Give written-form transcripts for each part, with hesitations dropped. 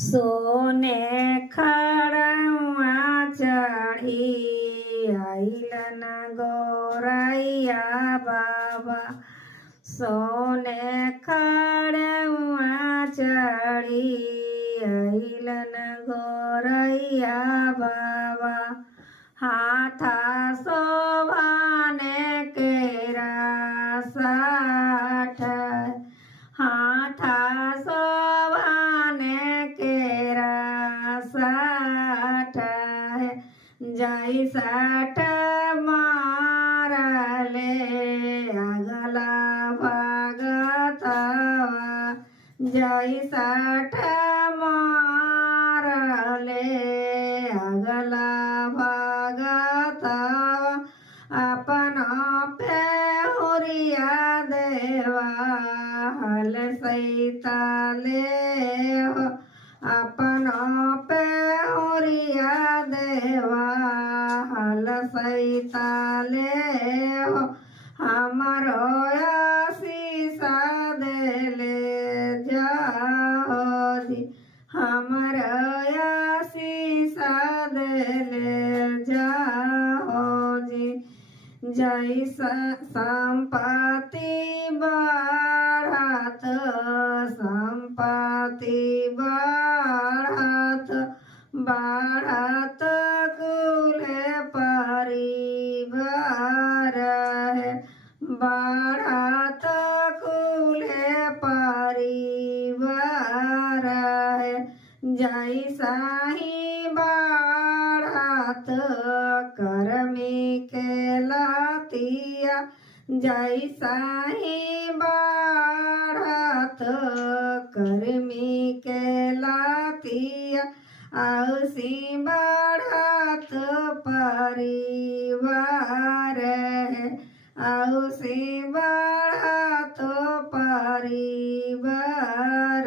सोने खड़वा चढ़ी आइलन गोरैया बाबा। सोने खड़वा चढ़ी आइलन गोरैया बाबा। हाथा शोभाने केरा साठ हाथा शोभाने केरा साठ जय साठ मारले अगला भगतवा। जय साठ मारले अगला भगतवा। अपन पे हुरिया देवा हल सैताले हो। अपन पे हुरिया देवा हल सैताले हो। हमरो आशीषा देले जाओ जी। हमरो आशीषा देले जाओ जी। जैसा संपत्ति बढ़त संपत्ति बढ़त बढ़त कुल परिवार है। बढ़त कुल परिवार है। जैसा ही बढ़त कर्मी के लातिया। जैसा ही बढ़त कर्मी के लातिया। औसी बढ़त परिवार है। औसी बढ़त परिवार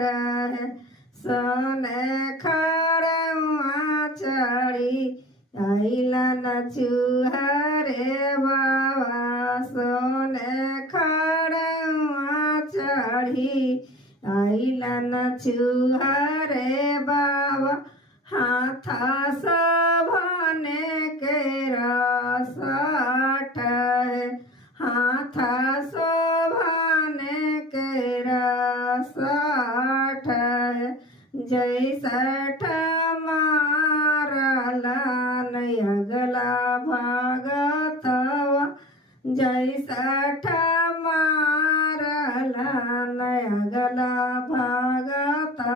है। सोने खड़वा चढ़ी आइलन चूहरे बाबा। सोने खड़वा चढ़ी आइलन चूहरे बाबा। हाथा शोभाने केरा साठ हाथा शोभाने केरा साठ जय साठ मारलन अगला भगतवा। जय साठ मारलन अगला